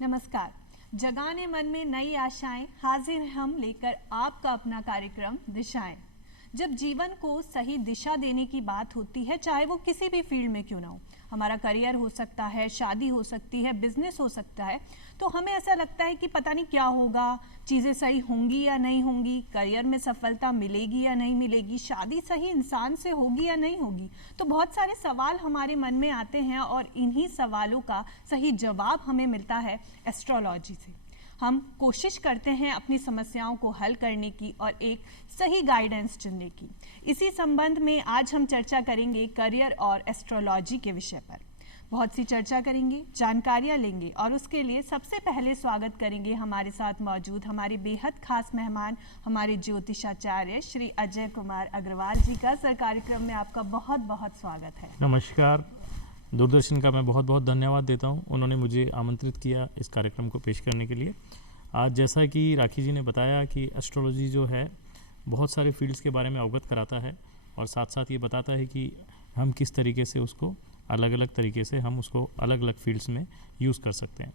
नमस्कार। जगाने मन में नई आशाएं हाजिर हैं हम लेकर आपका अपना कार्यक्रम दिशाएं। जब जीवन को सही दिशा देने की बात होती है, चाहे वो किसी भी फील्ड में क्यों ना हो, हमारा करियर हो सकता है, शादी हो सकती है, बिजनेस हो सकता है, तो हमें ऐसा लगता है कि पता नहीं क्या होगा, चीज़ें सही होंगी या नहीं होंगी, करियर में सफलता मिलेगी या नहीं मिलेगी, शादी सही इंसान से होगी या नहीं होगी। तो बहुत सारे सवाल हमारे मन में आते हैं और इन्हीं सवालों का सही जवाब हमें मिलता है एस्ट्रोलॉजी से। हम कोशिश करते हैं अपनी समस्याओं को हल करने की और एक सही गाइडेंस चुनने की। इसी संबंध में आज हम चर्चा करेंगे करियर और एस्ट्रोलॉजी के विषय पर। बहुत सी चर्चा करेंगे, जानकारियां लेंगे और उसके लिए सबसे पहले स्वागत करेंगे हमारे साथ मौजूद हमारे बेहद खास मेहमान, हमारे ज्योतिषाचार्य श्री अजय कुमार अग्रवाल जी का। सर, कार्यक्रम में आपका बहुत बहुत स्वागत है। नमस्कार। दूरदर्शन का मैं बहुत बहुत धन्यवाद देता हूं, उन्होंने मुझे आमंत्रित किया इस कार्यक्रम को पेश करने के लिए। आज जैसा कि राखी जी ने बताया कि एस्ट्रोलॉजी जो है बहुत सारे फील्ड्स के बारे में अवगत कराता है और साथ साथ ये बताता है कि हम किस तरीके से उसको अलग अलग तरीके से हम उसको अलग अलग फील्ड्स में यूज़ कर सकते हैं।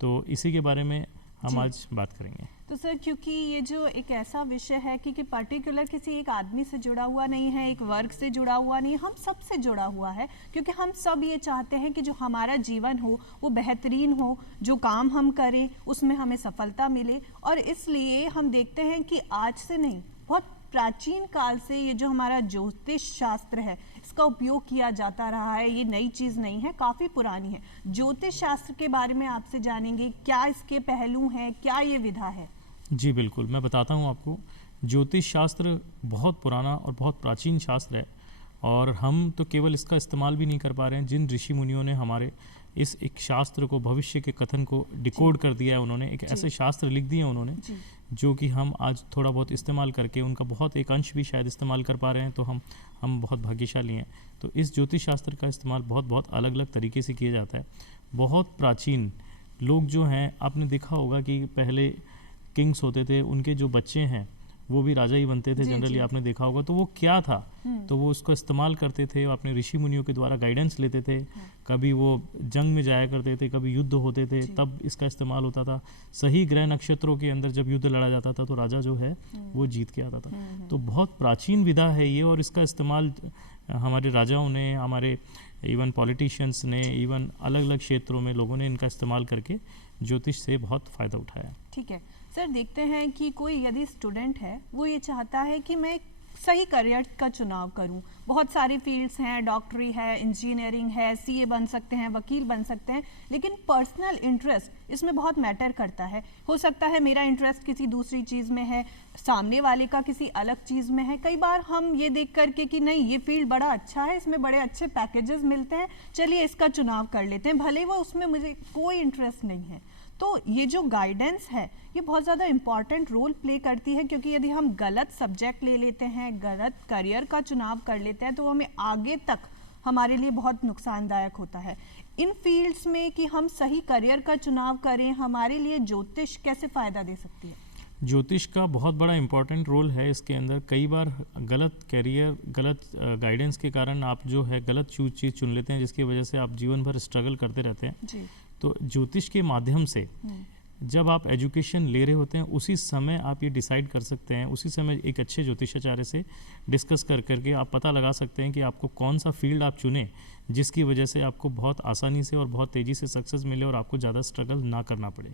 तो इसी के बारे में हम आज बात करेंगे। तो सर, क्योंकि ये जो एक ऐसा विषय है कि पर्टिकुलर किसी एक आदमी से जुड़ा हुआ नहीं है, एक वर्ग से जुड़ा हुआ नहीं है, हम सब से जुड़ा हुआ है, क्योंकि हम सब ये चाहते हैं कि जो हमारा जीवन हो वो बेहतरीन हो, जो काम हम करें उसमें हमें सफलता मिले। और इसलिए हम देखते हैं कि आज से नहीं, बहुत प्राचीन काल से ये जो हमारा ज्योतिष शास्त्र है इसका उपयोग किया जाता रहा है। ये नई चीज़ नहीं है, काफ़ी पुरानी है। ज्योतिष शास्त्र के बारे में आपसे जानेंगे, क्या इसके पहलू हैं, क्या ये विधा है? जी बिल्कुल, मैं बताता हूँ आपको। ज्योतिष शास्त्र बहुत पुराना और बहुत प्राचीन शास्त्र है और हम तो केवल इसका इस्तेमाल भी नहीं कर पा रहे हैं। जिन ऋषि मुनियों ने हमारे इस एक शास्त्र को, भविष्य के कथन को डिकोड कर दिया है, उन्होंने एक ऐसे शास्त्र लिख दिए उन्होंने जो कि हम आज थोड़ा बहुत इस्तेमाल करके उनका बहुत एक अंश भी शायद इस्तेमाल कर पा रहे हैं। तो हम बहुत भाग्यशाली हैं। तो इस ज्योतिष शास्त्र का इस्तेमाल बहुत अलग अलग तरीके से किया जाता है। बहुत प्राचीन लोग जो हैं, आपने देखा होगा कि पहले किंग्स होते थे, उनके जो बच्चे हैं वो भी राजा ही बनते थे जनरली, आपने देखा होगा। तो वो क्या था, तो वो उसको इस्तेमाल करते थे, वो अपने ऋषि मुनियों के द्वारा गाइडेंस लेते थे। कभी वो जंग में जाया करते थे, कभी युद्ध होते थे, तब इसका इस्तेमाल होता था। सही ग्रह नक्षत्रों के अंदर जब युद्ध लड़ा जाता था तो राजा जो है वो जीत के आता था। तो बहुत प्राचीन विधा है ये, और इसका इस्तेमाल हमारे राजाओं ने, हमारे इवन पॉलिटिशियंस ने, इवन अलग अलग क्षेत्रों में लोगों ने इनका इस्तेमाल करके ज्योतिष से बहुत फ़ायदा उठाया। ठीक है सर, देखते हैं कि कोई यदि स्टूडेंट है, वो ये चाहता है कि मैं सही करियर का चुनाव करूं। बहुत सारी फील्ड्स हैं, डॉक्टरी है, इंजीनियरिंग है, सीए बन सकते हैं, वकील बन सकते हैं, लेकिन पर्सनल इंटरेस्ट इसमें बहुत मैटर करता है। हो सकता है मेरा इंटरेस्ट किसी दूसरी चीज़ में है, सामने वाले का किसी अलग चीज़ में है। कई बार हम ये देख करके कि नहीं, ये फील्ड बड़ा अच्छा है, इसमें बड़े अच्छे पैकेजेस मिलते हैं, चलिए इसका चुनाव कर लेते हैं, भले वो उसमें मुझे कोई इंटरेस्ट नहीं है। तो ये जो गाइडेंस है ये बहुत ज़्यादा इम्पॉर्टेंट रोल प्ले करती है, क्योंकि यदि हम गलत सब्जेक्ट ले लेते हैं, गलत करियर का चुनाव कर लेते हैं, तो हमें आगे तक हमारे लिए बहुत नुकसानदायक होता है। इन फील्ड्स में कि हम सही करियर का चुनाव करें, हमारे लिए ज्योतिष कैसे फ़ायदा दे सकती है? ज्योतिष का बहुत बड़ा इम्पॉर्टेंट रोल है इसके अंदर। कई बार गलत कैरियर, गलत गाइडेंस के कारण आप जो है गलत चीज़ चुन लेते हैं, जिसकी वजह से आप जीवन भर स्ट्रगल करते रहते हैं जी। तो ज्योतिष के माध्यम से जब आप एजुकेशन ले रहे होते हैं, उसी समय आप ये डिसाइड कर सकते हैं, उसी समय एक अच्छे ज्योतिषाचार्य से डिस्कस करके आप पता लगा सकते हैं कि आपको कौन सा फील्ड आप चुने, जिसकी वजह से आपको बहुत आसानी से और बहुत तेज़ी से सक्सेस मिले और आपको ज़्यादा स्ट्रगल ना करना पड़े।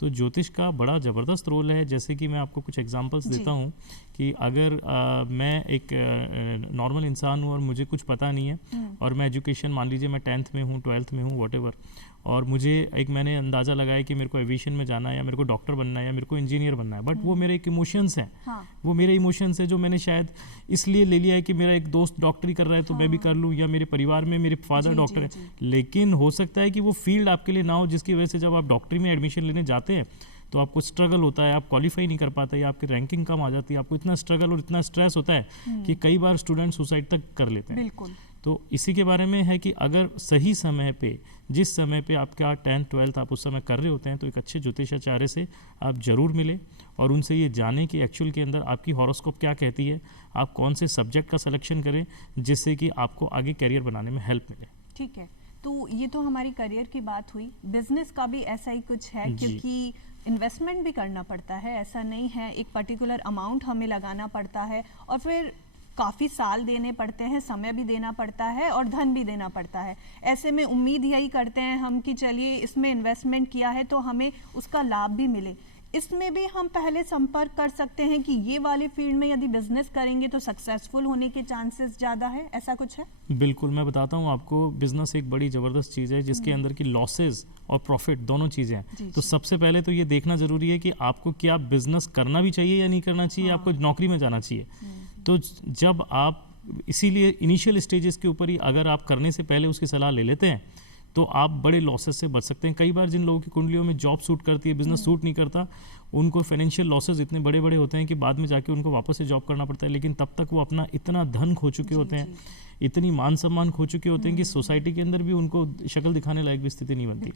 तो ज्योतिष का बड़ा ज़बरदस्त रोल है। जैसे कि मैं आपको कुछ एग्जांपल्स देता हूँ कि अगर मैं एक नॉर्मल इंसान हूँ और मुझे कुछ पता नहीं है, और मैं एजुकेशन, मान लीजिए मैं 10th में हूँ, 12th में हूँ, वॉटेवर, और मैंने अंदाज़ा लगाया कि मेरे को एविएशन में जाना है, या मेरे को डॉक्टर बनना है, या मेरे को इंजीनियर बनना है, बट वो मेरे एक इमोशंस हैं। वो मेरे इमोशंस है जो मैंने शायद इसलिए ले लिया है कि मेरा एक दोस्त डॉक्टरी कर रहा है तो मैं भी कर लूँ, या मेरे परिवार में मेरे फादर डॉक्टर है। लेकिन हो सकता है कि वो फील्ड आपके लिए ना हो, जिसकी वजह से जब आप डॉक्टरी में एडमिशन लेने जाते हैं तो आपको स्ट्रगल होता है, आप क्वालिफाई नहीं कर पाते, या आपकी रैंकिंग कम आ जाती है, आपको इतना स्ट्रगल और इतना स्ट्रेस होता है कि कई बार स्टूडेंट सुसाइड तक कर लेते हैं। तो इसी के बारे में है कि अगर सही समय पे, जिस समय पे आपका 10th 12th आप उस समय कर रहे होते हैं, तो एक अच्छे ज्योतिषाचार्य से आप ज़रूर मिले और उनसे ये जानें कि एक्चुअल के अंदर आपकी हॉरोस्कोप क्या कहती है, आप कौन से सब्जेक्ट का सिलेक्शन करें जिससे कि आपको आगे कैरियर बनाने में हेल्प मिले। ठीक है, तो ये तो हमारी करियर की बात हुई, बिजनेस का भी ऐसा ही कुछ है, क्योंकि इन्वेस्टमेंट भी करना पड़ता है, ऐसा नहीं है, एक पर्टिकुलर अमाउंट हमें लगाना पड़ता है और फिर काफ़ी साल देने पड़ते हैं, समय भी देना पड़ता है और धन भी देना पड़ता है। ऐसे में उम्मीद यही करते हैं हम कि चलिए इसमें इन्वेस्टमेंट किया है तो हमें उसका लाभ भी मिले। इसमें भी हम पहले संपर्क कर सकते हैं कि ये वाले फील्ड में यदि बिजनेस करेंगे तो सक्सेसफुल होने के चांसेस ज़्यादा है, ऐसा कुछ है? बिल्कुल, मैं बताता हूँ आपको, बिजनेस एक बड़ी ज़बरदस्त चीज़ है जिसके अंदर की लॉसेस और प्रॉफिट दोनों चीज़ें हैं। तो सबसे पहले तो ये देखना ज़रूरी है कि आपको क्या बिजनेस करना भी चाहिए या नहीं करना चाहिए, आपको नौकरी में जाना चाहिए। तो जब आप, इसीलिए इनिशियल स्टेजेस के ऊपर ही अगर आप करने से पहले उसकी सलाह ले लेते हैं तो आप बड़े लॉसेस से बच सकते हैं। कई बार जिन लोगों की कुंडलियों में जॉब सूट करती है, बिजनेस सूट नहीं करता, उनको फाइनेंशियल लॉसेस इतने बड़े बड़े होते हैं कि बाद में जाके उनको वापस से जॉब करना पड़ता है, लेकिन तब तक वो अपना इतना धन खो चुके होते हैं, इतनी मान सम्मान खो चुके होते हैं कि सोसाइटी के अंदर भी उनको शक्ल दिखाने लायक भी स्थिति नहीं बनती।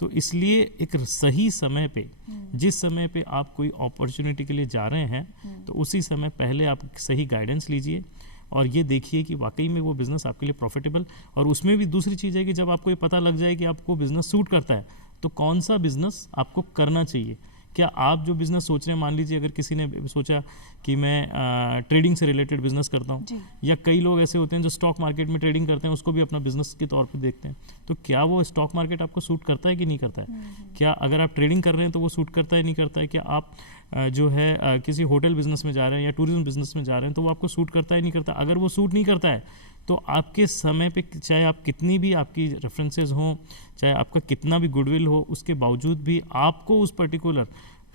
तो इसलिए एक सही समय पे, जिस समय पे आप कोई अपॉर्चुनिटी के लिए जा रहे हैं तो उसी समय पहले आप सही गाइडेंस लीजिए और ये देखिए कि वाकई में वो बिज़नेस आपके लिए प्रॉफिटेबल। और उसमें भी दूसरी चीज़ है कि जब आपको ये पता लग जाए कि आपको बिज़नेस सूट करता है तो कौन सा बिज़नेस आपको करना चाहिए। क्या आप जो बिज़नेस सोच रहे हैं, मान लीजिए अगर किसी ने सोचा कि मैं ट्रेडिंग से रिलेटेड बिज़नेस करता हूँ, या कई लोग ऐसे होते हैं जो स्टॉक मार्केट में ट्रेडिंग करते हैं, उसको भी अपना बिज़नेस के तौर पे देखते हैं, तो क्या वो स्टॉक मार्केट आपको सूट करता है कि नहीं करता है? क्या अगर आप ट्रेडिंग कर रहे हैं तो वो सूट करता है नहीं करता है? क्या आप जो है किसी होटल बिज़नेस में जा रहे हैं या टूरिज्म बिज़नेस में जा रहे हैं तो वो आपको सूट करता है नहीं करता? अगर वो सूट नहीं करता है तो आपके समय पे, चाहे आप कितनी भी आपकी रेफरेंसेस हों, चाहे आपका कितना भी गुडविल हो, उसके बावजूद भी आपको उस पर्टिकुलर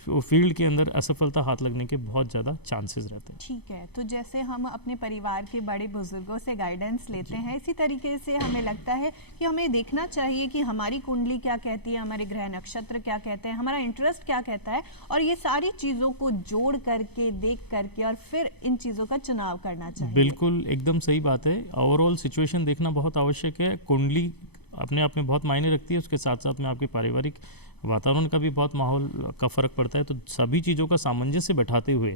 फील्ड के अंदर असफलता हाथ लगने के बहुत ज़्यादा चांसेस रहते हैं। ठीक है, तो जैसे हम अपने परिवार के बड़े बुजुर्गों से गाइडेंस लेते हैं, इसी तरीके से हमें लगता है कि हमें देखना चाहिए कि हमारी कुंडली क्या कहती है, हमारे ग्रह नक्षत्र क्या कहते हैं, हमारा इंटरेस्ट क्या कहता है, और ये सारी चीज़ों को जोड़ करके, देख करके और फिर इन चीज़ों का चुनाव करना चाहिए। बिल्कुल, एकदम सही बात है। ओवरऑल सिचुएशन देखना बहुत आवश्यक है। कुंडली अपने आप में बहुत मायने रखती है, उसके साथ साथ में आपके पारिवारिक वातावरण का भी बहुत माहौल का फ़र्क पड़ता है। तो सभी चीज़ों का सामंजस्य बैठाते हुए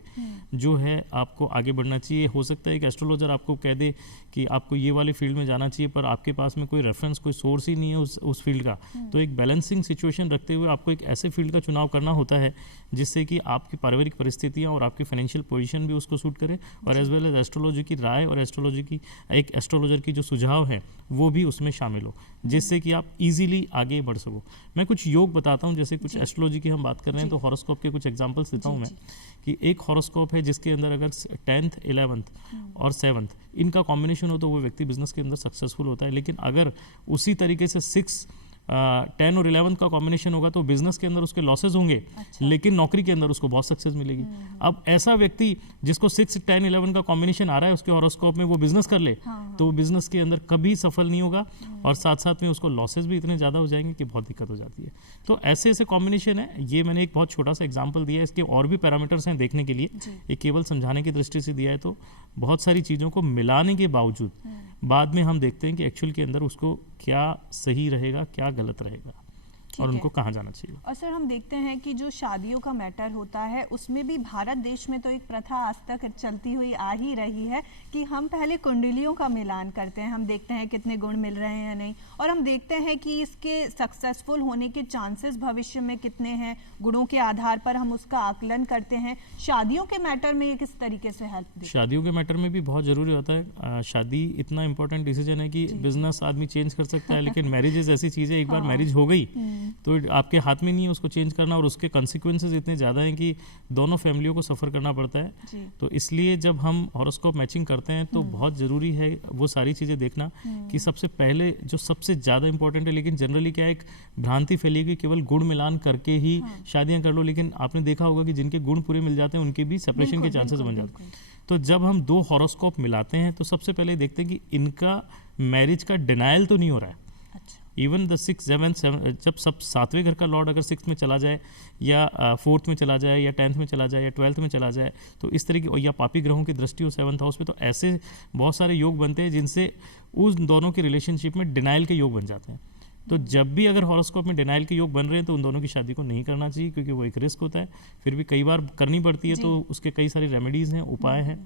जो है आपको आगे बढ़ना चाहिए। हो सकता है कि एस्ट्रोलॉजर आपको कह दे कि आपको ये वाले फील्ड में जाना चाहिए, पर आपके पास में कोई रेफरेंस, कोई सोर्स ही नहीं है उस फील्ड का। तो एक बैलेंसिंग सिचुएशन रखते हुए आपको एक ऐसे फील्ड का चुनाव करना होता है जिससे कि आपकी पारिवारिक परिस्थितियाँ और आपकी फाइनेंशियल पोजीशन भी उसको सूट करे, और एज वेल एज एस्ट्रोलॉजी की राय और एस्ट्रोलॉजी की एक एस्ट्रोलॉजर की जो सुझाव है वो भी उसमें शामिल हो, जिससे कि आप इजीली आगे बढ़ सको। मैं कुछ योग बताता हूँ, जैसे कुछ एस्ट्रोलॉजी की हम बात कर रहे हैं तो हॉरोस्कोप के कुछ एग्जांपल्स देता हूँ मैं, कि एक हॉरोस्कोप है जिसके अंदर अगर 10th 11th और 7th इनका कॉम्बिनेशन हो तो वो व्यक्ति बिजनेस के अंदर सक्सेसफुल होता है। लेकिन अगर उसी तरीके से 6 10 और 11 का कॉम्बिनेशन होगा तो बिजनेस के अंदर उसके लॉसेज होंगे, लेकिन नौकरी के अंदर उसको बहुत सक्सेस मिलेगी। अब ऐसा व्यक्ति जिसको 6 10 11 का कॉम्बिनेशन आ रहा है उसके हॉरोस्कोप में, वो बिजनेस कर ले तो वो बिजनेस के अंदर कभी सफल नहीं होगा, और साथ साथ में उसको लॉसेज भी इतने ज़्यादा हो जाएंगे कि बहुत दिक्कत हो जाती है। तो ऐसे ऐसे कॉम्बिनेशन है। ये मैंने एक बहुत छोटा सा एग्जाम्पल दिया है, इसके और भी पैरामीटर्स हैं देखने के लिए, ये केवल समझाने की दृष्टि से दिया है। तो बहुत सारी चीज़ों को मिलाने के बावजूद बाद में हम देखते हैं कि एक्चुअल के अंदर उसको क्या सही रहेगा, क्या गलत रहेगा, और उनको कहाँ जाना चाहिए। और सर हम देखते हैं कि जो शादियों का मैटर होता है उसमें भी भारत देश में तो एक प्रथा आज तक चलती हुई आ ही रही है कि हम पहले कुंडलियों का मिलान करते हैं, हम देखते हैं कितने गुण मिल रहे हैं नहीं, और हम देखते हैं कि इसके सक्सेसफुल होने के चांसेस भविष्य में कितने हैं, गुणों के आधार पर हम उसका आकलन करते हैं। शादियों के मैटर में ये किस तरीके से हेल्प देती है? शादियों के मैटर में भी बहुत ज़रूरी होता है। शादी इतना इंपॉर्टेंट डिसीजन है कि बिजनेस आदमी चेंज कर सकता है, लेकिन मैरिज ऐसी चीज़ है, एक बार मैरिज हो गई तो आपके हाथ में नहीं है उसको चेंज करना, और उसके कॉन्सिक्वेंसेस इतने ज़्यादा हैं कि दोनों फैमिलियों को सफ़र करना पड़ता है। तो इसलिए जब हम हॉरोस्कोप मैचिंग करते हैं तो बहुत ज़रूरी है वो सारी चीज़ें देखना कि सबसे पहले जो सबसे ज़्यादा इंपॉर्टेंट है, लेकिन जनरली क्या एक भ्रांति फैली कि केवल गुण मिलान करके ही शादियाँ कर लो, लेकिन आपने देखा होगा कि जिनके गुण पूरे मिल जाते हैं उनके भी सेपरेशन के चांसेस बन जाते हैं। तो जब हम 2 हॉरोस्कोप मिलाते हैं तो सबसे पहले देखते हैं कि इनका मैरिज का डिनायल तो नहीं हो रहा है। इवन द 6 7 जब सब 7वें घर का लॉर्ड अगर 6th में चला जाए या 4th में चला जाए या 10th में चला जाए या 12th में चला जाए, तो इस तरह की, या पापी ग्रहों की दृष्टि हो 7th हाउस पे, तो ऐसे बहुत सारे योग बनते हैं जिनसे उस दोनों के रिलेशनशिप में डिनाइल के योग बन जाते हैं। तो जब भी अगर हॉरोस्कोप में डिनाइल के योग बन रहे हैं तो उन दोनों की शादी को नहीं करना चाहिए, क्योंकि वो एक रिस्क होता है। फिर भी कई बार करनी पड़ती है, तो उसके कई सारी रेमेडीज़ हैं, उपाय हैं।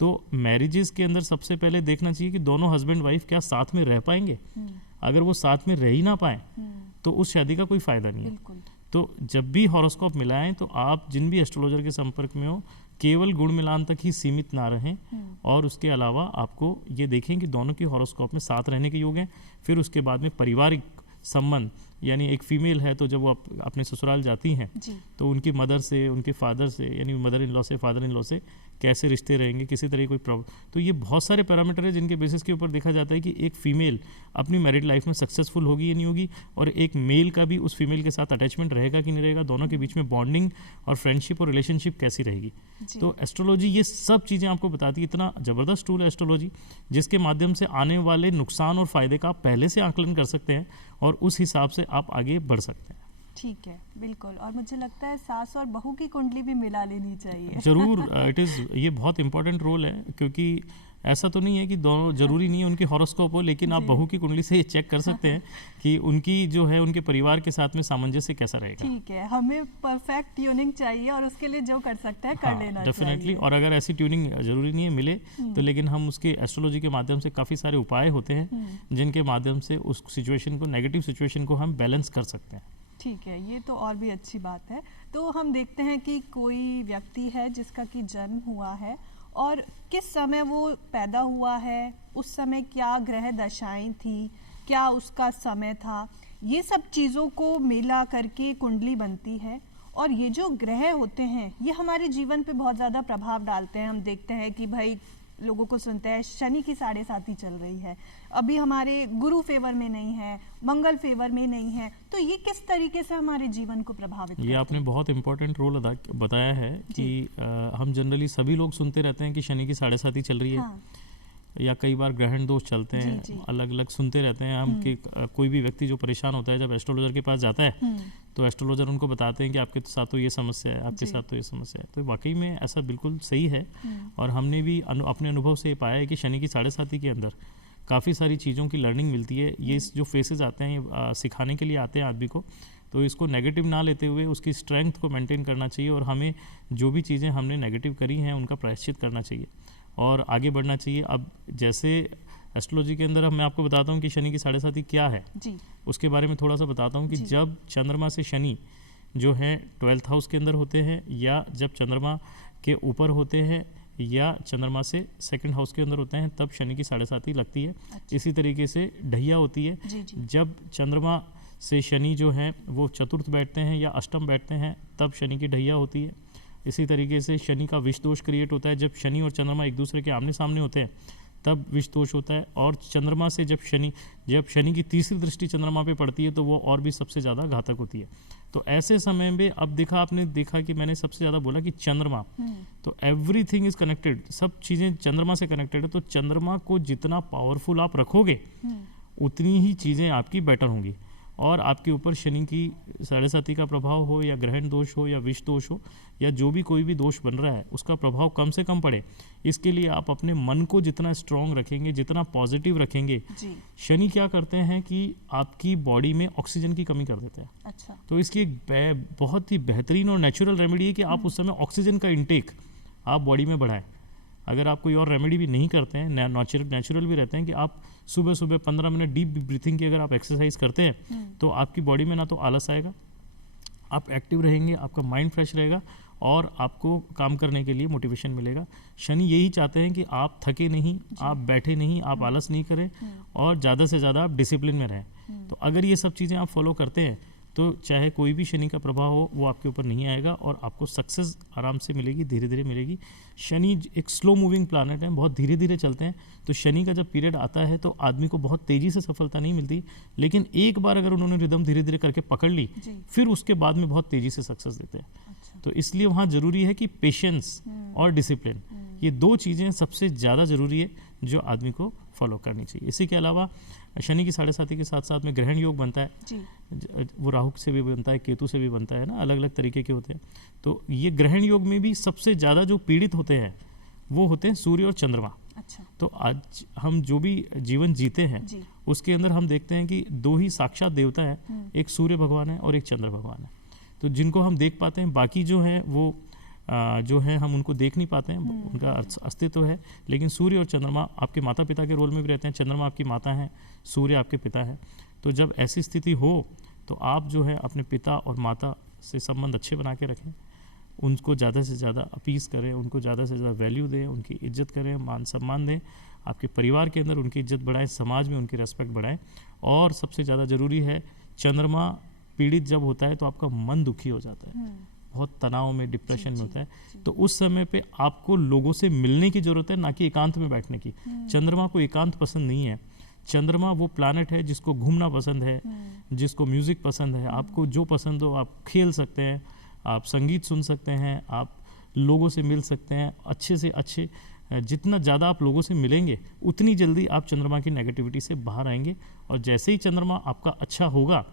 तो मैरिजेस के अंदर सबसे पहले देखना चाहिए कि दोनों हस्बैंड वाइफ क्या साथ में रह पाएंगे। अगर वो साथ में रह ही ना पाए तो उस शादी का कोई फायदा नहीं है। तो जब भी हॉरोस्कोप मिलाएं तो आप जिन भी एस्ट्रोलॉजर के संपर्क में हो केवल गुण मिलान तक ही सीमित ना रहें, और उसके अलावा आपको ये देखें कि दोनों की हॉरोस्कोप में साथ रहने के योग हैं। फिर उसके बाद में पारिवारिक संबंध, यानी एक फीमेल है तो जब वो अपने ससुराल जाती हैं तो उनकी मदर से, उनके फादर से, यानी मदर इन लॉ से, फादर इन लॉ से कैसे रिश्ते रहेंगे, किसी तरह कोई प्रॉब्लम। तो ये बहुत सारे पैरामीटर है जिनके बेसिस के ऊपर देखा जाता है कि एक फीमेल अपनी मैरिड लाइफ में सक्सेसफुल होगी या नहीं होगी, और एक मेल का भी उस फीमेल के साथ अटैचमेंट रहेगा कि नहीं रहेगा, दोनों के बीच में बॉन्डिंग और फ्रेंडशिप और रिलेशनशिप कैसी रहेगी। तो एस्ट्रोलॉजी ये सब चीज़ें आपको बताती है। इतना ज़बरदस्त टूल है एस्ट्रोलॉजी, जिसके माध्यम से आने वाले नुकसान और फायदे का आप पहले से आकलन कर सकते हैं और उस हिसाब से आप आगे बढ़ सकते हैं। ठीक है, बिल्कुल। और मुझे लगता है सास और बहू की कुंडली भी मिला लेनी चाहिए। जरूर, ये बहुत इंपॉर्टेंट रोल है, क्योंकि ऐसा तो नहीं है कि दोनों जरूरी नहीं है उनकी हॉरोस्कोप हो, लेकिन आप बहू की कुंडली से ये चेक कर सकते हैं कि उनकी जो है उनके परिवार के साथ में सामंजस्य कैसा रहेगा। ठीक है, हमें परफेक्ट ट्यूनिंग चाहिए और उसके लिए जो कर सकते हैं कर लेना डेफिनेटली। और अगर ऐसी ट्यूनिंग जरूरी नहीं है मिले तो, लेकिन हम उसके एस्ट्रोलॉजी के माध्यम से काफ़ी सारे उपाय होते हैं जिनके माध्यम से उस सिचुएशन को, नेगेटिव सिचुएशन को हम बैलेंस कर सकते हैं। ठीक है, ये तो और भी अच्छी बात है। तो हम देखते हैं कि कोई व्यक्ति है जिसका कि जन्म हुआ है और किस समय वो पैदा हुआ है, उस समय क्या ग्रह दशाएं थी, क्या उसका समय था, ये सब चीज़ों को मिला करके कुंडली बनती है। और ये जो ग्रह होते हैं ये हमारे जीवन पे बहुत ज़्यादा प्रभाव डालते हैं। हम देखते हैं कि भाई लोगों को सुनते हैं शनि की 7.5 चल रही है, अभी हमारे गुरु फेवर में नहीं है, मंगल फेवर में नहीं है, तो ये किस तरीके से हमारे जीवन को प्रभावित ये आपने बहुत इंपॉर्टेंट रोल बताया है कि हम जनरली सभी लोग सुनते रहते हैं कि शनि की 7.5 चल रही है। हाँ। या कई बार ग्रहण दोष चलते हैं, अलग अलग सुनते रहते हैं हम कि कोई भी व्यक्ति जो परेशान होता है जब एस्ट्रोलॉजर के पास जाता है तो एस्ट्रोलॉजर उनको बताते हैं कि आपके साथ तो ये समस्या है, आपके साथ तो ये समस्या है। तो वाकई में ऐसा बिल्कुल सही है। और हमने भी अपने अनुभव से ये पाया है कि शनि की 7.5 के अंदर काफ़ी सारी चीज़ों की लर्निंग मिलती है। ये जो फेसेस आते हैं ये सिखाने के लिए आते हैं आदमी को, तो इसको नेगेटिव ना लेते हुए उसकी स्ट्रेंथ को मेंटेन करना चाहिए और हमें जो भी चीज़ें हमने नेगेटिव करी हैं उनका प्रायश्चित करना चाहिए और आगे बढ़ना चाहिए। अब जैसे एस्ट्रोलॉजी के अंदर मैं आपको बताता हूँ कि शनि की 7.5 क्या है जी। उसके बारे में थोड़ा सा बताता हूँ कि जब चंद्रमा से शनि जो है 12th हाउस के अंदर होते हैं, या जब चंद्रमा के ऊपर होते हैं, या चंद्रमा से 2nd हाउस के अंदर होते हैं, तब शनि की 7.5 लगती है। अच्छा। इसी तरीके से ढैया होती है जी। जब चंद्रमा से शनि जो है वो चतुर्थ बैठते हैं या अष्टम बैठते हैं, तब शनि की ढैया होती है। इसी तरीके से शनि का विष दोष क्रिएट होता है, जब शनि और चंद्रमा एक दूसरे के आमने सामने होते हैं तब विष दोष होता है। और चंद्रमा से जब शनि की तीसरी दृष्टि चंद्रमा पे पड़ती है तो वो और भी सबसे ज़्यादा घातक होती है। तो ऐसे समय में अब आपने देखा कि मैंने सबसे ज़्यादा बोला कि चंद्रमा, तो एवरीथिंग इज कनेक्टेड, सब चीज़ें चंद्रमा से कनेक्टेड है। तो चंद्रमा को जितना पावरफुल आप रखोगे उतनी ही चीज़ें आपकी बेटर होंगी। और आपके ऊपर शनि की 7.5 का प्रभाव हो, या ग्रहण दोष हो, या विष दोष हो, या जो भी कोई भी दोष बन रहा है उसका प्रभाव कम से कम पड़े, इसके लिए आप अपने मन को जितना स्ट्रांग रखेंगे, जितना पॉजिटिव रखेंगे। शनि क्या करते हैं कि आपकी बॉडी में ऑक्सीजन की कमी कर देते हैं। अच्छा। तो इसकी एक बहुत ही बेहतरीन और नेचुरल रेमेडी है कि आप उस समय ऑक्सीजन का इंटेक आप बॉडी में बढ़ाएं। अगर आप कोई और रेमेडी भी नहीं करते हैं, नेचुरल भी रहते हैं कि आप सुबह सुबह 15 मिनट डीप ब्रीथिंग की अगर आप एक्सरसाइज करते हैं तो आपकी बॉडी में ना तो आलस आएगा, आप एक्टिव रहेंगे, आपका माइंड फ्रेश रहेगा और आपको काम करने के लिए मोटिवेशन मिलेगा। शनि यही चाहते हैं कि आप थके नहीं, आप बैठे नहीं, आप आलस नहीं करें और ज़्यादा से ज़्यादा आप डिसिप्लिन में रहें। तो अगर ये सब चीज़ें आप फॉलो करते हैं तो चाहे कोई भी शनि का प्रभाव हो वो आपके ऊपर नहीं आएगा और आपको सक्सेस आराम से मिलेगी, धीरे धीरे मिलेगी। शनि एक स्लो मूविंग प्लैनेट है, बहुत धीरे धीरे चलते हैं। तो शनि का जब पीरियड आता है तो आदमी को बहुत तेज़ी से सफलता नहीं मिलती, लेकिन एक बार अगर उन्होंने रिदम धीरे धीरे करके पकड़ ली फिर उसके बाद में बहुत तेज़ी से सक्सेस देते हैं। अच्छा। तो इसलिए वहाँ ज़रूरी है कि पेशेंस और डिसिप्लिन, ये दो चीज़ें सबसे ज़्यादा ज़रूरी है जो आदमी को फॉलो करनी चाहिए। इसी के अलावा शनि की 7.5 के साथ साथ में ग्रहण योग बनता है जी। वो राहु से भी बनता है, केतु से भी बनता है ना, अलग अलग तरीके के होते हैं। तो ये ग्रहण योग में भी सबसे ज़्यादा जो पीड़ित होते हैं वो होते हैं सूर्य और चंद्रमा। अच्छा। तो आज हम जो भी जीवन जीते हैं उसके अंदर हम देखते हैं कि दो ही साक्षात देवता है, एक सूर्य भगवान है और एक चंद्र भगवान है। तो जिनको हम देख पाते हैं, बाकी जो हैं वो जो है हम उनको देख नहीं पाते हैं, उनका अस्तित्व है, लेकिन सूर्य और चंद्रमा आपके माता पिता के रोल में भी रहते हैं। चंद्रमा आपकी माता है, सूर्य आपके पिता है। तो जब ऐसी स्थिति हो तो आप जो है अपने पिता और माता से संबंध अच्छे बना के रखें, उनको ज़्यादा से ज़्यादा अपीस करें, उनको ज़्यादा से ज़्यादा वैल्यू दें, उनकी इज्जत करें, मान सम्मान दें, आपके परिवार के अंदर उनकी इज्जत बढ़ाएं, समाज में उनकी रेस्पेक्ट बढ़ाएं। और सबसे ज़्यादा ज़रूरी है, चंद्रमा पीड़ित जब होता है तो आपका मन दुखी हो जाता है, बहुत तनाव में, डिप्रेशन में होता है। तो उस समय पे आपको लोगों से मिलने की ज़रूरत है, ना कि एकांत में बैठने की। चंद्रमा को एकांत पसंद नहीं है। चंद्रमा वो प्लैनेट है जिसको घूमना पसंद है, जिसको म्यूज़िक पसंद है। आपको जो पसंद हो आप खेल सकते हैं, आप संगीत सुन सकते हैं, आप लोगों से मिल सकते हैं, अच्छे से अच्छे। जितना ज़्यादा आप लोगों से मिलेंगे उतनी जल्दी आप चंद्रमा की नेगेटिविटी से बाहर आएंगे। और जैसे ही चंद्रमा आपका अच्छा होगा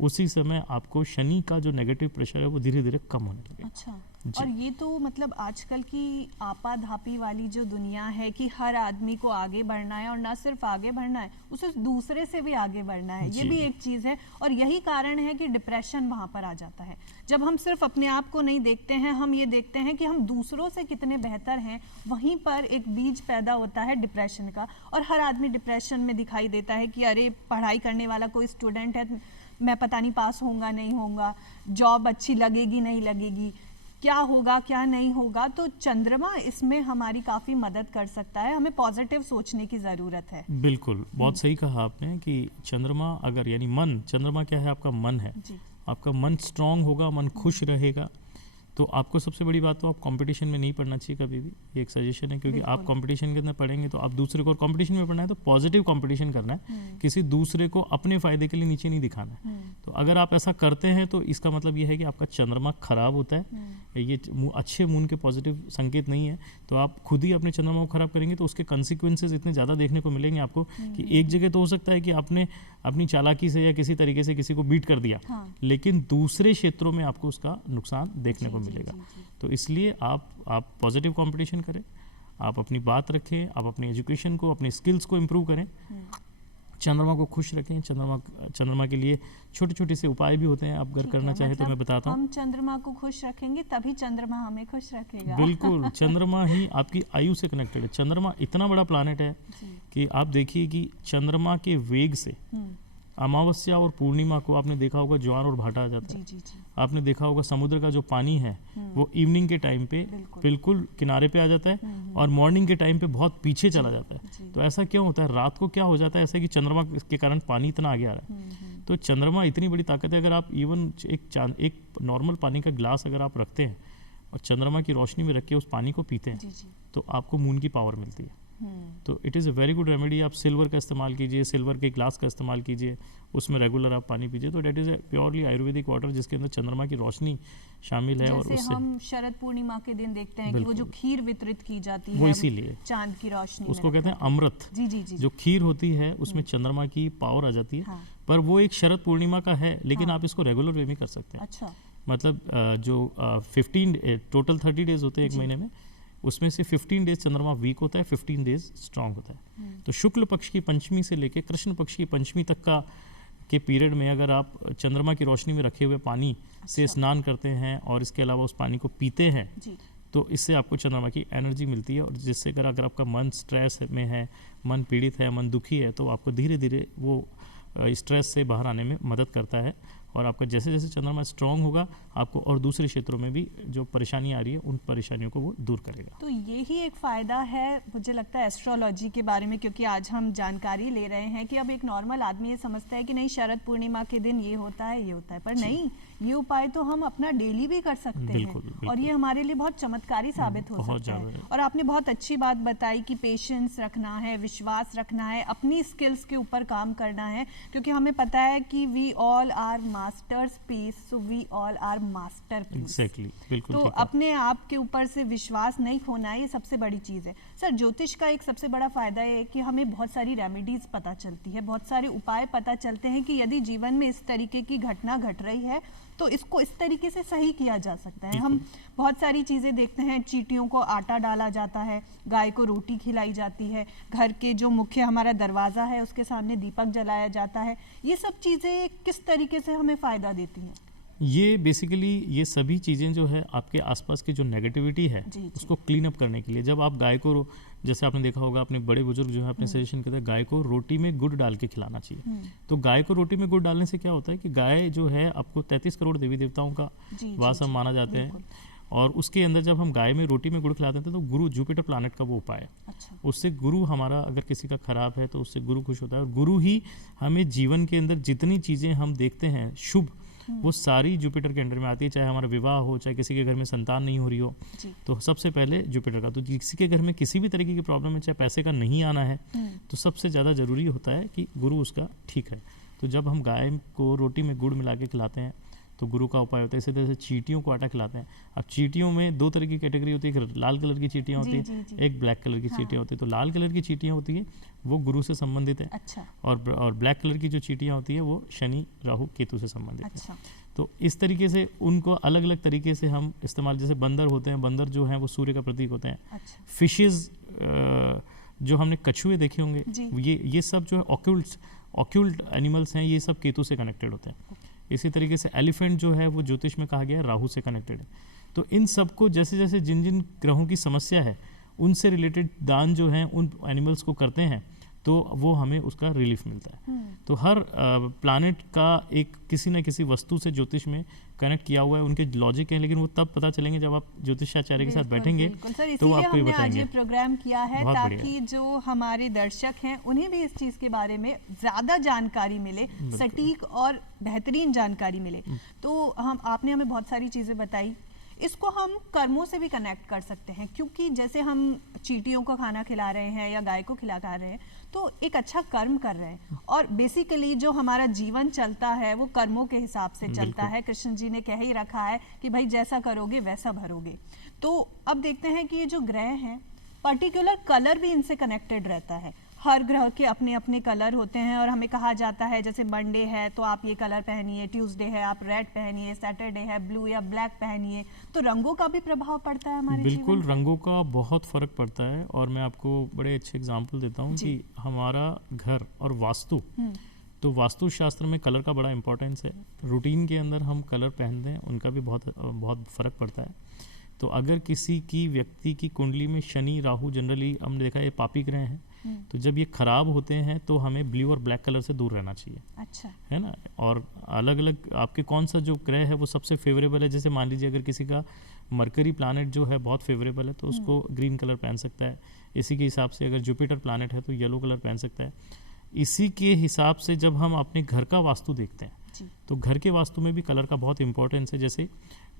उसी समय आपको शनि का जो नेगेटिव प्रेशर है वो धीरे धीरे कम होने लगेगा। अच्छा, और ये तो मतलब आजकल की आपाधापी वाली जो दुनिया है कि हर आदमी को आगे बढ़ना है, और ना सिर्फ आगे बढ़ना है, उसे दूसरे से भी आगे बढ़ना है, ये भी एक चीज़ है। और यही कारण है कि डिप्रेशन वहाँ पर आ जाता है। जब हम सिर्फ अपने आप को नहीं देखते हैं, हम ये देखते हैं कि हम दूसरों से कितने बेहतर हैं, वहीं पर एक बीज पैदा होता है डिप्रेशन का। और हर आदमी डिप्रेशन में दिखाई देता है कि अरे पढ़ाई करने वाला कोई स्टूडेंट है, मैं पता नहीं पास होऊंगा नहीं होऊंगा, जॉब अच्छी लगेगी नहीं लगेगी, क्या होगा क्या नहीं होगा। तो चंद्रमा इसमें हमारी काफ़ी मदद कर सकता है, हमें पॉजिटिव सोचने की ज़रूरत है। बिल्कुल, बहुत सही कहा आपने कि चंद्रमा अगर, यानी मन, चंद्रमा क्या है, आपका मन है। आपका मन स्ट्रांग होगा, मन खुश रहेगा, तो आपको सबसे बड़ी बात तो आप कंपटीशन में नहीं पढ़ना चाहिए कभी भी। ये एक सजेशन है, क्योंकि आप कंपटीशन के अंदर पढ़ेंगे तो आप दूसरे को, और कंपटीशन में पढ़ना है तो पॉजिटिव कंपटीशन करना है, किसी दूसरे को अपने फायदे के लिए नीचे नहीं दिखाना है। तो अगर आप ऐसा करते हैं तो इसका मतलब ये है कि आपका चंद्रमा खराब होता है, ये अच्छे मून के पॉजिटिव संकेत नहीं है। तो आप खुद ही अपने चंद्रमा को खराब करेंगे तो उसके कंसिक्वेंसेज इतने ज़्यादा देखने को मिलेंगे आपको कि एक जगह तो हो सकता है कि आपने अपनी चालाकी से या किसी तरीके से किसी को बीट कर दिया, लेकिन दूसरे क्षेत्रों में आपको उसका नुकसान देखने को मिलेगा। तो इसलिए आप पॉजिटिव कंपटीशन करें, आप अपनी बात रखें, आप अपनी एजुकेशन को, अपनी स्किल्स को इम्प्रूव करें, चंद्रमा को खुश रखें। चंद्रमा के लिए छोटे छोटे से उपाय भी होते हैं, आप अगर करना चाहें तो मैं बताता हूँ। हम चंद्रमा को खुश रखेंगे तभी चंद्रमा हमें खुश रखेगा। बिल्कुल, चंद्रमा ही आपकी आयु से कनेक्टेड है। चंद्रमा इतना बड़ा प्लैनेट है कि आप देखिए कि चंद्रमा के वेग से अमावस्या और पूर्णिमा को आपने देखा होगा ज्वार और भाटा आ जाता है। आपने देखा होगा समुद्र का जो पानी है वो इवनिंग के टाइम पे बिल्कुल किनारे पे आ जाता है और मॉर्निंग के टाइम पे बहुत पीछे चला जाता है। तो ऐसा क्यों होता है? रात को क्या हो जाता है ऐसा कि चंद्रमा के कारण पानी इतना आगे आ रहा है। तो चंद्रमा इतनी बड़ी ताकत है, अगर आप इवन एक नॉर्मल पानी का ग्लास अगर आप रखते हैं और चंद्रमा की रोशनी में रख के उस पानी को पीते हैं तो आपको मून की पावर मिलती है। तो it is a very good remedy. आप सिल्वर का इस्तेमाल कीजिए, सिल्वर के ग्लास का इस्तेमाल कीजिए, उसमें रेगुलर आप पानी पीजिए। तो that is a purely Ayurvedic water जिसके अंदर चंद्रमा की रोशनी शामिल है। और उससे हम शरद पूर्णिमा के दिन देखते हैं कि वो जो खीर वितरित की जाती है वो इसीलिए चांद की रोशनी, उसको कहते हैं अमृत। जी। जो खीर होती है उसमें चंद्रमा की पावर आ जाती है। पर वो एक शरद पूर्णिमा का है, लेकिन आप इसको रेगुलर वे में कर सकते हैं। अच्छा, मतलब जो 15 टोटल 30 डेज होते हैं एक महीने में, उसमें से 15 डेज चंद्रमा वीक होता है, 15 डेज स्ट्रांग होता है। तो शुक्ल पक्ष की पंचमी से लेकर कृष्ण पक्ष की पंचमी तक के पीरियड में अगर आप चंद्रमा की रोशनी में रखे हुए पानी से स्नान करते हैं और इसके अलावा उस पानी को पीते हैं तो इससे आपको चंद्रमा की एनर्जी मिलती है। और जिससे अगर आपका मन स्ट्रेस में है, मन पीड़ित है, मन दुखी है, तो आपको धीरे धीरे वो स्ट्रेस से बाहर आने में मदद करता है। और आपका जैसे जैसे चंद्रमा स्ट्रांग होगा आपको और दूसरे क्षेत्रों में भी जो परेशानी आ रही है उन परेशानियों को वो दूर करेगा। तो यही एक फ़ायदा है मुझे लगता है एस्ट्रोलॉजी के बारे में, क्योंकि आज हम जानकारी ले रहे हैं कि अब एक नॉर्मल आदमी ये समझता है कि नहीं शरद पूर्णिमा के दिन ये होता है ये होता है, पर नहीं, ये उपाय तो हम अपना डेली भी कर सकते हैं और ये हमारे लिए बहुत चमत्कारी साबित हो सकता है। और आपने बहुत अच्छी बात बताई कि पेशेंस रखना है, विश्वास रखना है, अपनी स्किल्स के ऊपर काम करना है, क्योंकि हमें पता है कि we all are masters piece, so we all are masterpiece. बिल्कुल। तो अपने आप के ऊपर से विश्वास नहीं खोना है, ये सबसे बड़ी चीज़ है। सर, ज्योतिष का एक सबसे बड़ा फायदा है कि हमें बहुत सारी रेमेडीज पता चलती है, बहुत सारे उपाय पता चलते हैं कि यदि जीवन में इस तरीके की घटना घट रही है तो इसको इस तरीके से सही किया जा सकता है। हम बहुत सारी चीज़ें देखते हैं, चींटियों को आटा डाला जाता है, गाय को रोटी खिलाई जाती है, घर के जो मुख्य हमारा दरवाज़ा है उसके सामने दीपक जलाया जाता है। ये सब चीज़ें किस तरीके से हमें फ़ायदा देती हैं? ये बेसिकली ये सभी चीज़ें जो है आपके आसपास की जो नेगेटिविटी है उसको क्लीन अप करने के लिए, जब आप गाय को, जैसे आपने देखा होगा अपने बड़े बुजुर्ग जो है अपने सजेशन करते हैं गाय को रोटी में गुड़ डाल के खिलाना चाहिए। तो गाय को रोटी में गुड़ डालने से क्या होता है कि गाय जो है आपको 33 करोड़ देवी देवताओं का वास हम माना जाते हैं, और उसके अंदर जब हम गाय में रोटी में गुड़ खिलाते हैं तो गुरु जुपिटर प्लैनेट का वो उपाय है। अच्छा। उससे गुरु हमारा अगर किसी का खराब है तो उससे गुरु खुश होता है, और गुरु ही हमें जीवन के अंदर जितनी चीज़ें हम देखते हैं शुभ वो सारी जुपिटर के अंडर में आती है। चाहे हमारा विवाह हो, चाहे किसी के घर में संतान नहीं हो रही हो, तो सबसे पहले जुपिटर का। तो किसी के घर में किसी भी तरीके की प्रॉब्लम है, चाहे पैसे का नहीं आना है, तो सबसे ज़्यादा ज़रूरी होता है कि गुरु उसका ठीक है। तो जब हम गाय को रोटी में गुड़ मिला के खिलाते हैं तो गुरु का उपाय होता है। इसी तरह से चींटियों को आटा खिलाते हैं। अब चींटियों में दो तरह की कैटेगरी होती है, एक लाल कलर की चींटियाँ होती है, एक ब्लैक कलर की चींटियाँ होती है। तो लाल कलर की चींटियाँ होती है वो गुरु से संबंधित है। अच्छा। और ब्लैक कलर की जो चींटियाँ होती है वो शनि राहु केतु से संबंधित अच्छा। है। तो इस तरीके से उनको अलग अलग तरीके से हम इस्तेमाल, जैसे बंदर होते हैं, बंदर जो हैं वो सूर्य का प्रतीक होते हैं। अच्छा। फिशेज जो हमने कछुए देखे होंगे, ये सब जो है ऑक्यूल्ट एनिमल्स हैं, ये सब केतु से कनेक्टेड होते हैं। इसी तरीके से एलिफेंट जो है वो ज्योतिष में कहा गया है राहु से कनेक्टेड है। तो इन सबको जैसे जैसे जिन जिन ग्रहों की समस्या है उनसे रिलेटेड दान जो है उन एनिमल्स को करते हैं तो वो हमें उसका रिलीफ मिलता है। तो हर प्लैनेट का एक किसी न किसी वस्तु से ज्योतिष में कनेक्ट किया हुआ है, उनके लॉजिक है, लेकिन वो तब पता चलेंगे जब आप ज्योतिषाचार्य के साथ बैठेंगे तो आपको ये आज बताएंगे। ये प्रोग्राम किया है ताकि जो हमारे दर्शक हैं उन्हें भी इस चीज के बारे में ज्यादा जानकारी मिले, सटीक और बेहतरीन जानकारी मिले। तो आपने हमें बहुत सारी चीजें बताई, इसको हम कर्मों से भी कनेक्ट कर सकते हैं, क्योंकि जैसे हम चींटियों को खाना खिला रहे हैं या गाय को खा रहे हैं तो एक अच्छा कर्म कर रहे हैं। और बेसिकली जो हमारा जीवन चलता है वो कर्मों के हिसाब से चलता है। कृष्ण जी ने कह ही रखा है कि भाई जैसा करोगे वैसा भरोगे। तो अब देखते हैं कि ये जो ग्रह हैं पर्टिकुलर कलर भी इनसे कनेक्टेड रहता है। हर ग्रह के अपने अपने कलर होते हैं और हमें कहा जाता है जैसे मंडे है तो आप ये कलर पहनिए, ट्यूसडे है आप रेड पहनिए, सैटरडे है ब्लू या ब्लैक पहनिए। तो रंगों का भी प्रभाव पड़ता है हमारे बिल्कुल, रंगों का बहुत फर्क पड़ता है। और मैं आपको बड़े अच्छे एग्जाम्पल देता हूँ कि हमारा घर और वास्तु, तो वास्तु शास्त्र में कलर का बड़ा इंपॉर्टेंस है। रूटीन के अंदर हम कलर पहनते हैं उनका भी बहुत फर्क पड़ता है। तो अगर किसी की व्यक्ति की कुंडली में शनि राहु, जनरली हमने देखा ये पापी ग्रह हैं, तो जब ये खराब होते हैं तो हमें ब्लू और ब्लैक कलर से दूर रहना चाहिए। अच्छा। है ना। और अलग अलग आपके कौन सा जो ग्रह है वो सबसे फेवरेबल है, जैसे मान लीजिए अगर किसी का मरकरी प्लैनेट जो है बहुत फेवरेबल है तो उसको ग्रीन कलर पहन सकता है। इसी के हिसाब से अगर जुपिटर प्लैनेट है तो येलो कलर पहन सकता है। इसी के हिसाब से जब हम अपने घर का वास्तु देखते हैं तो घर के वास्तु में भी कलर का बहुत इंपॉर्टेंस है। जैसे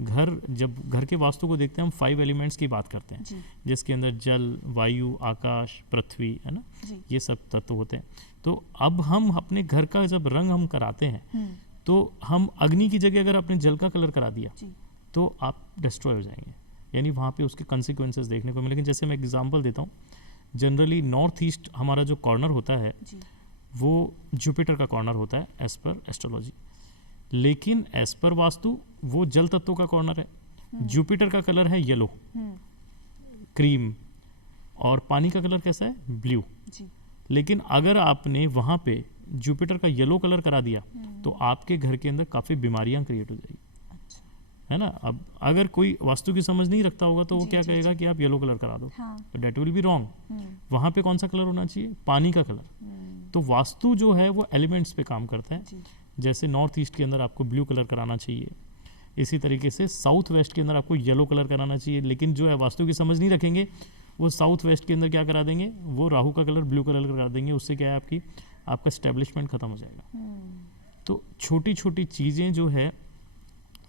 जब घर के वास्तु को देखते हैं हम 5 एलिमेंट्स की बात करते हैं, जिसके अंदर जल, वायु, आकाश, पृथ्वी, है ना, ये सब तत्व होते हैं। तो अब हम अपने घर का जब रंग हम कराते हैं तो हम अग्नि की जगह अगर अपने जल का कलर करा दिया तो आप डिस्ट्रॉय हो जाएंगे, यानी वहाँ पे उसके कंसिक्वेंसेस देखने को मिलेंगे। जैसे मैं एग्जांपल देता हूँ, जनरली नॉर्थ ईस्ट हमारा जो कॉर्नर होता है वो जुपिटर का कॉर्नर होता है एज पर एस्ट्रोलॉजी, लेकिन एज पर वास्तु वो जल तत्व का कॉर्नर है। जुपिटर का कलर है येलो, क्रीम, और पानी का कलर कैसा है, ब्लू। लेकिन अगर आपने वहाँ पे जुपिटर का येलो कलर करा दिया तो आपके घर के अंदर काफ़ी बीमारियां क्रिएट हो जाएगी। अच्छा। है ना। अब अगर कोई वास्तु की समझ नहीं रखता होगा तो वो क्या कहेगा कि आप येलो कलर करा दो, तो डेट विल बी रॉन्ग। वहाँ पे कौन सा कलर होना चाहिए, पानी का कलर। तो वास्तु जो है वो एलिमेंट्स पे काम करता है। जैसे नॉर्थ ईस्ट के अंदर आपको ब्लू कलर कराना चाहिए, इसी तरीके से साउथ वेस्ट के अंदर आपको येलो कलर कराना चाहिए। लेकिन जो है वास्तु की समझ नहीं रखेंगे वो साउथ वेस्ट के अंदर क्या करा देंगे, वो राहु का कलर ब्लू कलर करा देंगे। उससे क्या है आपका स्टैब्लिशमेंट खत्म हो जाएगा। तो छोटी छोटी चीज़ें जो है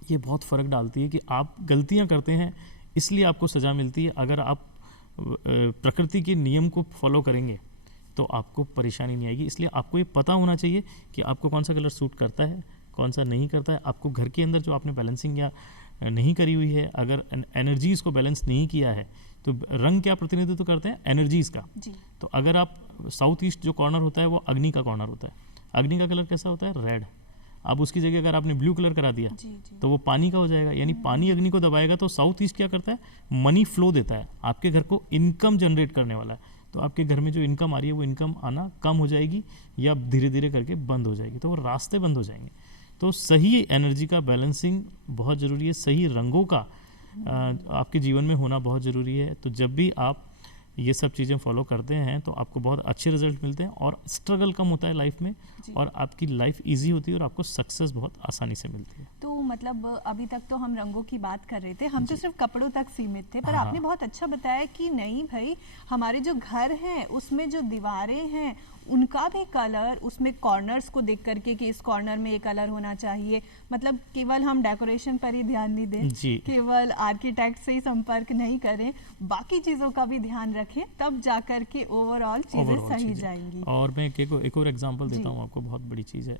ये बहुत फ़र्क डालती है कि आप गलतियाँ करते हैं इसलिए आपको सज़ा मिलती है। अगर आप प्रकृति के नियम को फॉलो करेंगे तो आपको परेशानी नहीं आएगी। इसलिए आपको ये पता होना चाहिए कि आपको कौन सा कलर सूट करता है, कौन सा नहीं करता है। आपको घर के अंदर जो आपने बैलेंसिंग या नहीं करी हुई है, अगर एनर्जीज़ को बैलेंस नहीं किया है, तो रंग क्या प्रतिनिधित्व करते हैं, एनर्जीज़ का। तो अगर आप साउथ ईस्ट जो कॉर्नर होता है वो अग्नि का कॉर्नर होता है। अग्नि का कलर कैसा होता है, रेड। अब उसकी जगह अगर आपने ब्लू कलर करा दिया तो वो पानी का हो जाएगा, यानी पानी अग्नि को दबाएगा। तो साउथ ईस्ट क्या करता है, मनी फ्लो देता है, आपके घर को इनकम जनरेट करने वाला है। तो आपके घर में जो इनकम आ रही है वो इनकम आना कम हो जाएगी या धीरे धीरे करके बंद हो जाएगी, तो वो रास्ते बंद हो जाएंगे। तो सही एनर्जी का बैलेंसिंग बहुत ज़रूरी है, सही रंगों का आपके जीवन में होना बहुत ज़रूरी है। तो जब भी आप ये सब चीज़ें फॉलो करते हैं तो आपको बहुत अच्छे रिजल्ट मिलते हैं और स्ट्रगल कम होता है लाइफ में, और आपकी लाइफ इजी होती है और आपको सक्सेस बहुत आसानी से मिलती है। तो मतलब अभी तक तो हम रंगों की बात कर रहे थे, हम तो सिर्फ कपड़ों तक सीमित थे, पर हाँ। आपने बहुत अच्छा बताया कि नहीं भाई, हमारे जो घर हैं उसमें जो दीवारें हैं उनका भी कलर, उसमें कॉर्नर्स को देख करके कि इस कॉर्नर में ये कलर होना चाहिए, मतलब केवल हम डेकोरेशन पर ही ध्यान नहीं दें, केवल आर्किटेक्ट से ही संपर्क नहीं करें, बाकी चीज़ों का भी ध्यान रखें, तब जाकर के ओवरऑल चीज़ें सही जाएंगी। और मैं एक और एग्जांपल देता हूँ आपको, बहुत बड़ी चीज़ है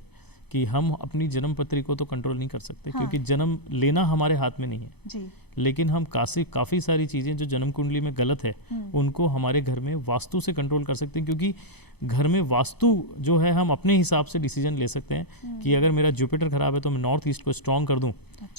कि हम अपनी जन्म पत्री को तो कंट्रोल नहीं कर सकते, क्योंकि जन्म लेना हमारे हाथ में नहीं है जी। लेकिन हम काफ़ी सारी चीज़ें जो जन्म कुंडली में गलत है उनको हमारे घर में वास्तु से कंट्रोल कर सकते हैं, क्योंकि घर में वास्तु जो है हम अपने हिसाब से डिसीजन ले सकते हैं कि अगर मेरा जुपिटर खराब है तो मैं नॉर्थ ईस्ट को स्ट्रॉन्ग कर दूं,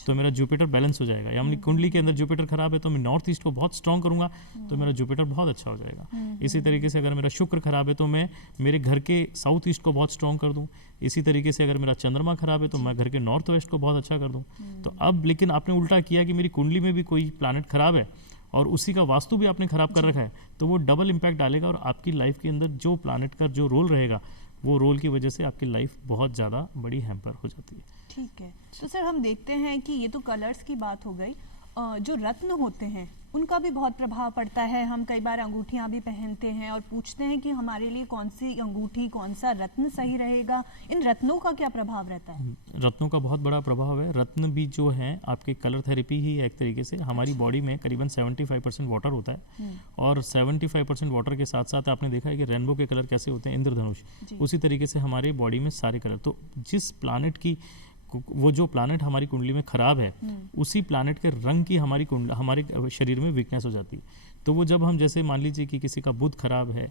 तो मेरा जुपिटर बैलेंस हो जाएगा। या अपनी कुंडली के अंदर जुपिटर खराब है तो मैं नॉर्थ ईस्ट को बहुत स्ट्रॉन्ग करूंगा तो मेरा जुपिटर बहुत अच्छा हो जाएगा। इसी तरीके से अगर मेरा शुक्र खराब है तो मैं मेरे घर के साउथ ईस्ट को बहुत स्ट्रॉन्ग कर दूं। इसी तरीके से अगर मेरा चंद्रमा खराब है तो मैं घर के नॉर्थ वेस्ट को बहुत अच्छा कर दूं। तो अब लेकिन आपने उल्टा किया कि मेरी कुंडली में भी कोई प्लैनेट खराब है और उसी का वास्तु भी आपने खराब कर रखा है, तो वो डबल इम्पैक्ट डालेगा और आपकी लाइफ के अंदर जो प्लैनेट का जो रोल रहेगा वो रोल की वजह से आपकी लाइफ बहुत ज़्यादा बड़ी हैम्पर हो जाती है। ठीक है, तो सर हम देखते हैं कि ये तो कलर्स की बात हो गई, जो रत्न होते हैं उनका भी बहुत प्रभाव पड़ता है। हम कई बार अंगूठियां भी पहनते हैं और पूछते हैं कि हमारे लिए कौन सी अंगूठी, कौन सा रत्न सही रहेगा, इन रत्नों का क्या प्रभाव रहता है? रत्नों का बहुत बड़ा प्रभाव है। रत्न भी जो है आपके कलर थेरेपी ही है एक तरीके से। हमारी बॉडी में करीबन 75% वाटर होता है और 75% वाटर के साथ साथ आपने देखा है कि रेनबो के कलर कैसे होते हैं, इंद्रधनुष, उसी तरीके से हमारे बॉडी में सारे कलर। तो जिस प्लानेट की वो जो प्लानेट हमारी कुंडली में खराब है उसी प्लानेट के रंग की हमारे शरीर में वीकनेस हो जाती है। तो वो जब हम जैसे मान लीजिए कि किसी का बुध खराब है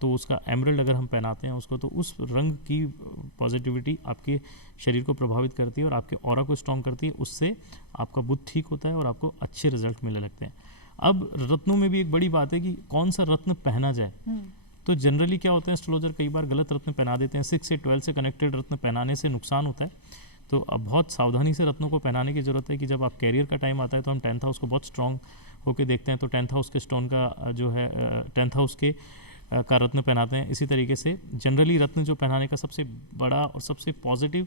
तो उसका एमरल्ड अगर हम पहनाते हैं उसको, तो उस रंग की पॉजिटिविटी आपके शरीर को प्रभावित करती है और आपके ऑरा को स्ट्रॉन्ग करती है। उससे आपका बुध ठीक होता है और आपको अच्छे रिजल्ट मिलने लगते हैं। अब रत्नों में भी एक बड़ी बात है कि कौन सा रत्न पहना जाए। तो जनरली क्या होता है, एस्ट्रोलॉजर कई बार गलत रत्न पहना देते हैं। 6 से 12 से कनेक्टेड रत्न पहनाने से नुकसान होता है। तो अब बहुत सावधानी से रत्नों को पहनाने की ज़रूरत है कि जब आप कैरियर का टाइम आता है तो हम 10th हाउस को बहुत स्ट्रॉन्ग होकर देखते हैं। तो 10th हाउस के स्टोन का जो है 10th हाउस के का रत्न पहनाते हैं। इसी तरीके से जनरली रत्न जो पहनाने का सबसे बड़ा और सबसे पॉजिटिव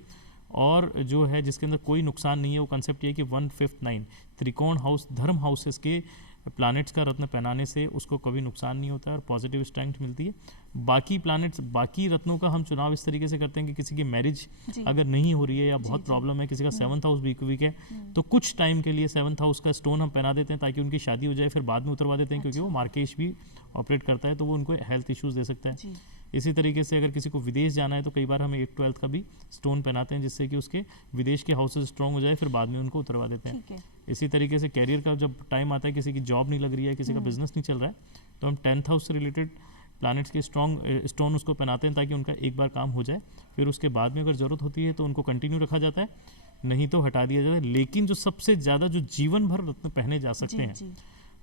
और जो है जिसके अंदर कोई नुकसान नहीं है वो कंसेप्ट ये है कि 1, 5, 9 त्रिकोण हाउस, धर्म हाउसेस के प्लैनेट्स का रत्न पहनाने से उसको कभी नुकसान नहीं होता है और पॉजिटिव स्ट्रेंथ मिलती है। बाकी प्लैनेट्स, बाकी रत्नों का हम चुनाव इस तरीके से करते हैं कि किसी की मैरिज अगर नहीं हो रही है या बहुत प्रॉब्लम है, किसी का 7th हाउस वीक है, तो कुछ टाइम के लिए 7th हाउस का स्टोन हम पहना देते हैं ताकि उनकी शादी हो जाए, फिर बाद में उतरवा देते हैं क्योंकि वो मार्केश भी ऑपरेट करता है तो वो उनको हेल्थ इश्यूज दे सकता है। इसी तरीके से अगर किसी को विदेश जाना है तो कई बार हमें 8/12 का भी स्टोन पहनाते हैं जिससे कि उसके विदेश के हाउसेस स्ट्रॉन्ग हो जाए, फिर बाद में उनको उतरवा देते हैं। इसी तरीके से कैरियर का जब टाइम आता है, किसी की जॉब नहीं लग रही है, किसी का बिजनेस नहीं चल रहा है, तो हम 10th हाउस से रिलेटेड प्लैनेट्स के स्ट्रॉन्ग स्टोन उसको पहनाते हैं ताकि उनका एक बार काम हो जाए, फिर उसके बाद में अगर ज़रूरत होती है तो उनको कंटिन्यू रखा जाता है, नहीं तो हटा दिया जाता है। लेकिन जो सबसे ज़्यादा जो जीवन भर रत्न पहने जा सकते हैं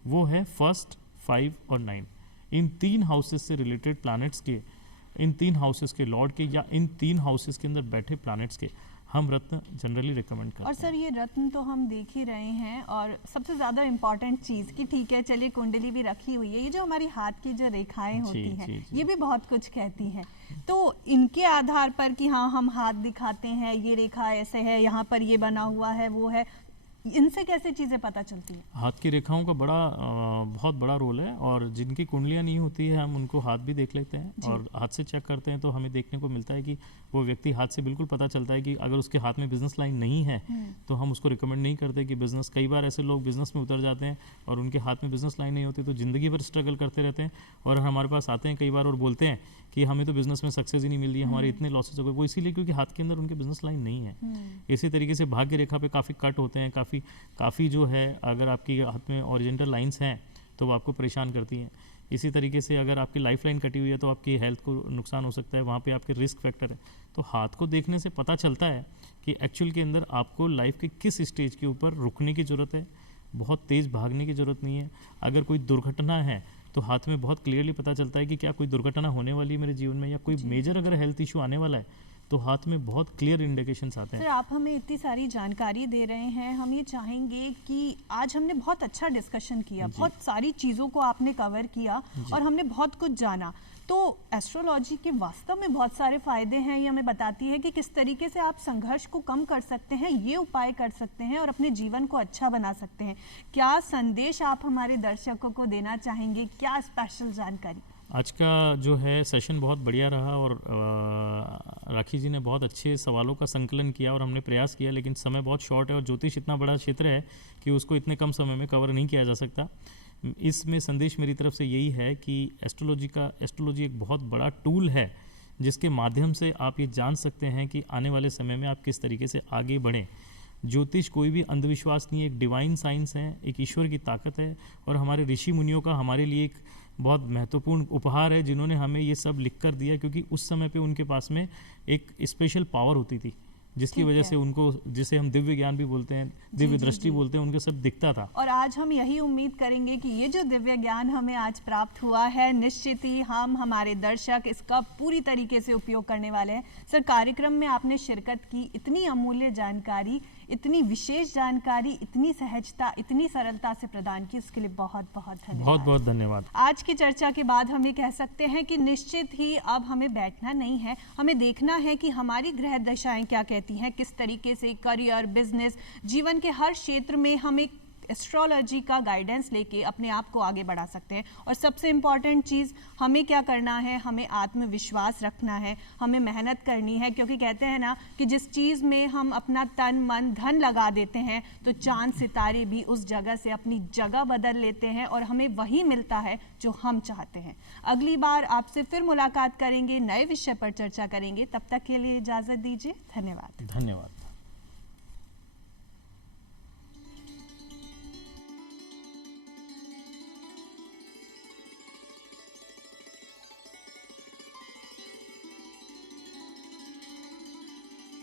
वो है 1st, 5 और 9। इन 3 हाउसेस से रिलेटेड प्लैनेट्स के, इन 3 हाउसेस के लॉर्ड के या इन 3 हाउसेस के अंदर बैठे प्लैनेट्स के हम रत्न जनरली रिकमेंड करते हैं। और सर ये रत्न तो हम देख ही रहे हैं, और सबसे ज़्यादा इम्पॉर्टेंट चीज़ कि ठीक है चलिए कुंडली भी रखी हुई है, ये जो हमारी हाथ की जो रेखाएं होती हैं ये भी बहुत कुछ कहती हैं। तो इनके आधार पर कि हाँ हम हाथ दिखाते हैं, ये रेखा ऐसे है, यहाँ पर ये बना हुआ है, वो है, इनसे कैसे चीज़ें पता चलती हैं? हाथ की रेखाओं का बहुत बड़ा रोल है और जिनकी कुंडलियाँ नहीं होती है हम उनको हाथ भी देख लेते हैं और हाथ से चेक करते हैं तो हमें देखने को मिलता है कि वो व्यक्ति, हाथ से बिल्कुल पता चलता है कि अगर उसके हाथ में बिजनेस लाइन नहीं है तो हम उसको रिकमेंड नहीं करते कि बिजनेस। कई बार ऐसे लोग बिजनेस में उतर जाते हैं और उनके हाथ में बिजनेस लाइन नहीं होती तो ज़िंदगी भर स्ट्रगल करते रहते हैं और हमारे पास आते हैं कई बार और बोलते हैं कि हमें तो बिजनेस में सक्सेस ही नहीं मिल रही है, हमारे इतने लॉसेस हो गए। वो इसीलिए क्योंकि हाथ के अंदर उनके बिजनेस लाइन नहीं है। इसी तरीके से भाग्य रेखा पे काफ़ी कट होते हैं, काफ़ी जो है अगर आपकी हाथ में ओरिजेंटल लाइंस हैं तो वो आपको परेशान करती हैं। इसी तरीके से अगर आपकी लाइफ लाइन कटी हुई है तो आपकी हेल्थ को नुकसान हो सकता है, वहाँ पे आपके रिस्क फैक्टर है। तो हाथ को देखने से पता चलता है कि एक्चुअल के अंदर आपको लाइफ के किस स्टेज के ऊपर रुकने की ज़रूरत है, बहुत तेज़ भागने की ज़रूरत नहीं है। अगर कोई दुर्घटना है तो हाथ में बहुत क्लियरली पता चलता है कि क्या कोई दुर्घटना होने वाली है मेरे जीवन में, या कोई मेजर अगर हेल्थ इशू आने वाला है तो हाथ में बहुत क्लियर इंडिकेशंस आते हैं। सर, आप हमें इतनी सारी जानकारी दे रहे हैं, हम ये चाहेंगे कि आज हमने बहुत अच्छा डिस्कशन किया, बहुत सारी चीज़ों को आपने कवर किया और हमने बहुत कुछ जाना। तो एस्ट्रोलॉजी के वास्तव में बहुत सारे फायदे हैं, ये हमें बताती है कि किस तरीके से आप संघर्ष को कम कर सकते हैं, ये उपाय कर सकते हैं और अपने जीवन को अच्छा बना सकते हैं। क्या संदेश आप हमारे दर्शकों को देना चाहेंगे, क्या स्पेशल जानकारी? आज का जो है सेशन बहुत बढ़िया रहा और राखी जी ने बहुत अच्छे सवालों का संकलन किया और हमने प्रयास किया, लेकिन समय बहुत शॉर्ट है और ज्योतिष इतना बड़ा क्षेत्र है कि उसको इतने कम समय में कवर नहीं किया जा सकता। इसमें संदेश मेरी तरफ से यही है कि एस्ट्रोलॉजी एक बहुत बड़ा टूल है जिसके माध्यम से आप ये जान सकते हैं कि आने वाले समय में आप किस तरीके से आगे बढ़ें। ज्योतिष कोई भी अंधविश्वास नहीं है, एक डिवाइन साइंस है, एक ईश्वर की ताकत है और हमारे ऋषि मुनियों का हमारे लिए एक बहुत महत्वपूर्ण उपहार है जिन्होंने हमें ये सब लिख कर दिया, क्योंकि उस समय पे उनके पास में एक स्पेशल पावर होती थी जिसकी वजह से उनको, जिसे हम दिव्य ज्ञान भी बोलते हैं, दिव्य दृष्टि बोलते हैं, उनके सब दिखता था। और आज हम यही उम्मीद करेंगे कि ये जो दिव्य ज्ञान हमें आज प्राप्त हुआ है, निश्चित ही हम हमारे दर्शक इसका पूरी तरीके से उपयोग करने वाले हैं। सर, कार्यक्रम में आपने शिरकत की, इतनी अमूल्य जानकारी, इतनी विशेष जानकारी, इतनी सहजता, इतनी सरलता से प्रदान की, उसके लिए बहुत बहुत धन्यवाद। बहुत बहुत धन्यवाद। आज की चर्चा के बाद हम ये कह सकते हैं कि निश्चित ही अब हमें बैठना नहीं है, हमें देखना है कि हमारी ग्रह दशाएं क्या कहती हैं, किस तरीके से करियर, बिजनेस, जीवन के हर क्षेत्र में हम एक एस्ट्रोलॉजी का गाइडेंस लेके अपने आप को आगे बढ़ा सकते हैं। और सबसे इम्पॉर्टेंट चीज़ हमें क्या करना है, हमें आत्मविश्वास रखना है, हमें मेहनत करनी है, क्योंकि कहते हैं ना कि जिस चीज़ में हम अपना तन मन धन लगा देते हैं तो चांद सितारे भी उस जगह से अपनी जगह बदल लेते हैं और हमें वही मिलता है जो हम चाहते हैं। अगली बार आपसे फिर मुलाकात करेंगे, नए विषय पर चर्चा करेंगे, तब तक के लिए इजाज़त दीजिए। धन्यवाद। धन्यवाद।